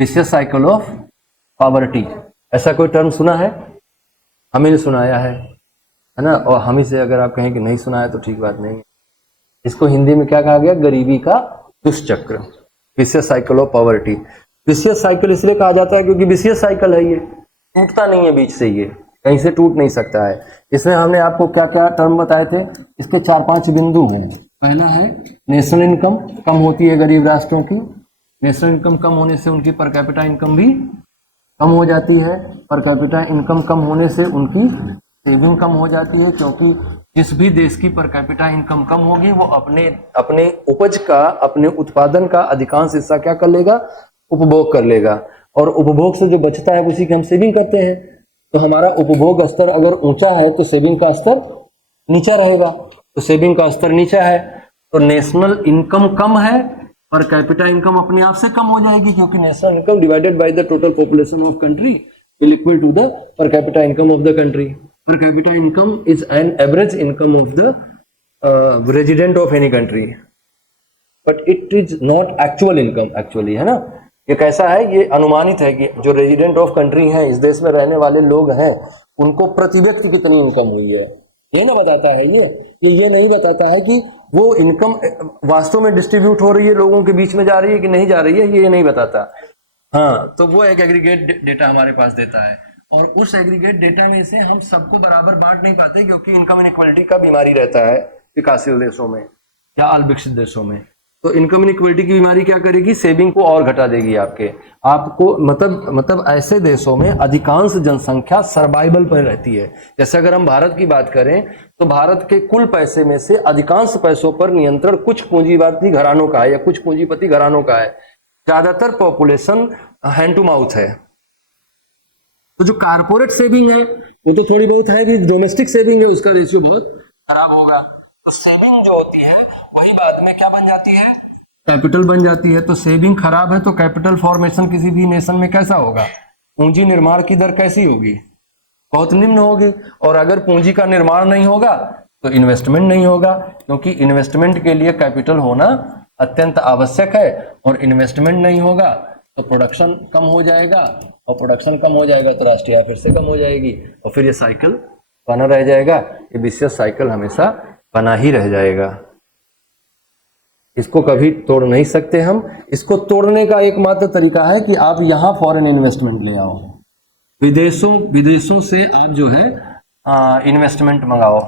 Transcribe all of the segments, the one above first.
Vicious cycle of poverty. ऐसा कोई term सुना है? हमें नहीं सुनाया है ना, और हम ही से अगर आप कहें कि नहीं सुना है तो ठीक बात नहीं है। इसको हिंदी में क्या कहा गया? गरीबी का दुष्चक्र, vicious cycle of poverty. Vicious cycle इसलिए कहा जाता है क्योंकि विशियस साइकिल है, ये टूटता नहीं है बीच से, ये कहीं से टूट नहीं सकता है। इसमें हमने आपको क्या क्या टर्म बताए थे, इसके 4-5 बिंदु हैं। पहला है नेशनल इनकम कम होती है गरीब राष्ट्रों की, नेशनल इनकम कम होने से उनकी पर कैपिटा इनकम भी कम हो जाती है, पर कैपिटा इनकम कम होने से उनकी सेविंग कम हो जाती है, क्योंकि जिस भी देश की पर कैपिटा इनकम कम होगी वो अपने उपज का, अपने उत्पादन का अधिकांश हिस्सा क्या कर लेगा? उपभोग कर लेगा, और उपभोग से जो बचता है उसी की हम सेविंग करते हैं। तो हमारा उपभोग स्तर अगर ऊंचा है तो सेविंग का स्तर नीचा रहेगा, तो सेविंग का स्तर नीचा है तो नेशनल इनकम कम है, पर कैपिटा इनकम अपने आप से कम हो जाएगी, क्योंकि national income divided by the total population of country will equal to the per capita income of the country. Per capita income is an average income of the resident of any country, but it is not actual income actually, है ना। ये कैसा है? ये अनुमानित है कि जो रेजिडेंट ऑफ कंट्री हैं, इस देश में रहने वाले लोग हैं, उनको प्रति व्यक्ति कितनी इनकम हुई है, ये ना बताता है। ये नहीं बताता है कि वो इनकम वास्तव में डिस्ट्रीब्यूट हो रही है, लोगों के बीच में जा रही है कि नहीं जा रही है, ये नहीं बताता। हाँ, तो वो एक एग्रीगेट डेटा हमारे पास देता है, और उस एग्रीगेट डेटा में से हम सबको बराबर बांट नहीं पाते, क्योंकि इनकम इनइक्वालिटी का बीमारी रहता है विकासशील देशों में या अल्पविकसित देशों में। तो इनकम इनइक्वालिटी की बीमारी क्या करेगी? सेविंग को और घटा देगी आपको मतलब ऐसे देशों में अधिकांश जनसंख्या सर्वाइवल पर रहती है। जैसे अगर हम भारत की बात करें तो भारत के कुल पैसे में से अधिकांश पैसों पर नियंत्रण कुछ पूंजीवादी घरानों का है या कुछ पूंजीपति घरानों का है। ज्यादातर पॉपुलेशन हैंड टू माउथ है। तो जो कारपोरेट सेविंग है वो तो थोड़ी बहुत है, भी डोमेस्टिक सेविंग है उसका रेशियो बहुत खराब होगा। तो सेविंग जो होती है वही बाद में क्या बन जाती है? कैपिटल बन जाती है। तो सेविंग खराब है तो कैपिटल फॉर्मेशन किसी भी नेशन में कैसा होगा? पूंजी निर्माण की दर कैसी होगी? बहुत निम्न होगी। और अगर पूंजी का निर्माण नहीं होगा तो इन्वेस्टमेंट नहीं होगा, क्योंकि इन्वेस्टमेंट के लिए कैपिटल होना अत्यंत आवश्यक है, और इन्वेस्टमेंट नहीं होगा तो प्रोडक्शन कम हो जाएगा, और प्रोडक्शन कम हो जाएगा तो राष्ट्रीय आय फिर से कम हो जाएगी, और फिर ये साइकिल बना रह जाएगा। ये विशियस साइकिल हमेशा बना ही रह जाएगा, इसको कभी तोड़ नहीं सकते हम। इसको तोड़ने का एकमात्र तरीका है कि आप यहां फॉरेन इन्वेस्टमेंट ले आओ, विदेशों से आप जो है इन्वेस्टमेंट मंगाओ।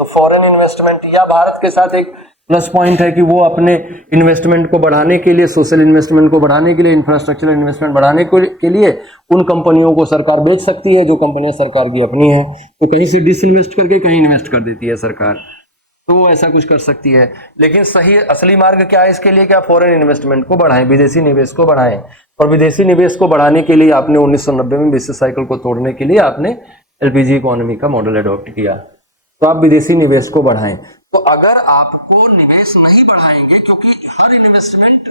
तो फॉरेन इन्वेस्टमेंट, या भारत के साथ एक प्लस पॉइंट है कि वो अपने इन्वेस्टमेंट को बढ़ाने के लिए, सोशल इन्वेस्टमेंट को बढ़ाने के लिए, इंफ्रास्ट्रक्चरल इन्वेस्टमेंट बढ़ाने के लिए उन कंपनियों को सरकार बेच सकती है जो कंपनियां सरकार की अपनी है। तो कहीं से डिसइन्वेस्ट करके कहीं इन्वेस्ट कर देती है सरकार, तो वो ऐसा कुछ कर सकती है। लेकिन सही असली मार्ग क्या है इसके लिए? क्या फॉरेन इन्वेस्टमेंट को बढ़ाएं, विदेशी निवेश को बढ़ाएं। और विदेशी निवेश को बढ़ाने के लिए आपने 1990 में विशियस साइकिल को तोड़ने के लिए आपने एलपीजी इकोनॉमी का मॉडल अडॉप्ट किया। तो आप विदेशी निवेश को बढ़ाएं। तो अगर आपको निवेश नहीं बढ़ाएंगे, क्योंकि हर इन्वेस्टमेंट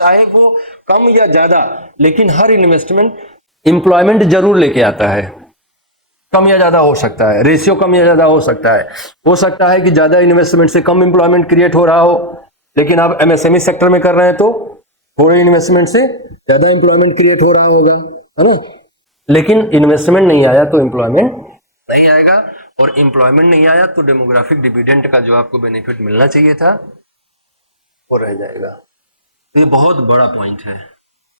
चाहे वो कम या ज्यादा, लेकिन हर इन्वेस्टमेंट एम्प्लॉयमेंट जरूर लेके आता है। कम या ज्यादा हो सकता है, रेशियो कम या ज्यादा हो सकता है कि ज्यादा इन्वेस्टमेंट से कम एम्प्लॉयमेंट क्रिएट हो रहा हो, लेकिन आप एमएसएमई सेक्टर में कर रहे हैं तो थोड़े इन्वेस्टमेंट से ज्यादा एम्प्लॉयमेंट क्रिएट हो रहा होगा, है ना। लेकिन इन्वेस्टमेंट नहीं आया तो एम्प्लॉयमेंट नहीं आएगा, और एम्प्लॉयमेंट नहीं आया तो डेमोग्राफिक डिविडेंड का जो आपको बेनिफिट मिलना चाहिए था वो रह जाएगा। तो ये बहुत बड़ा पॉइंट है।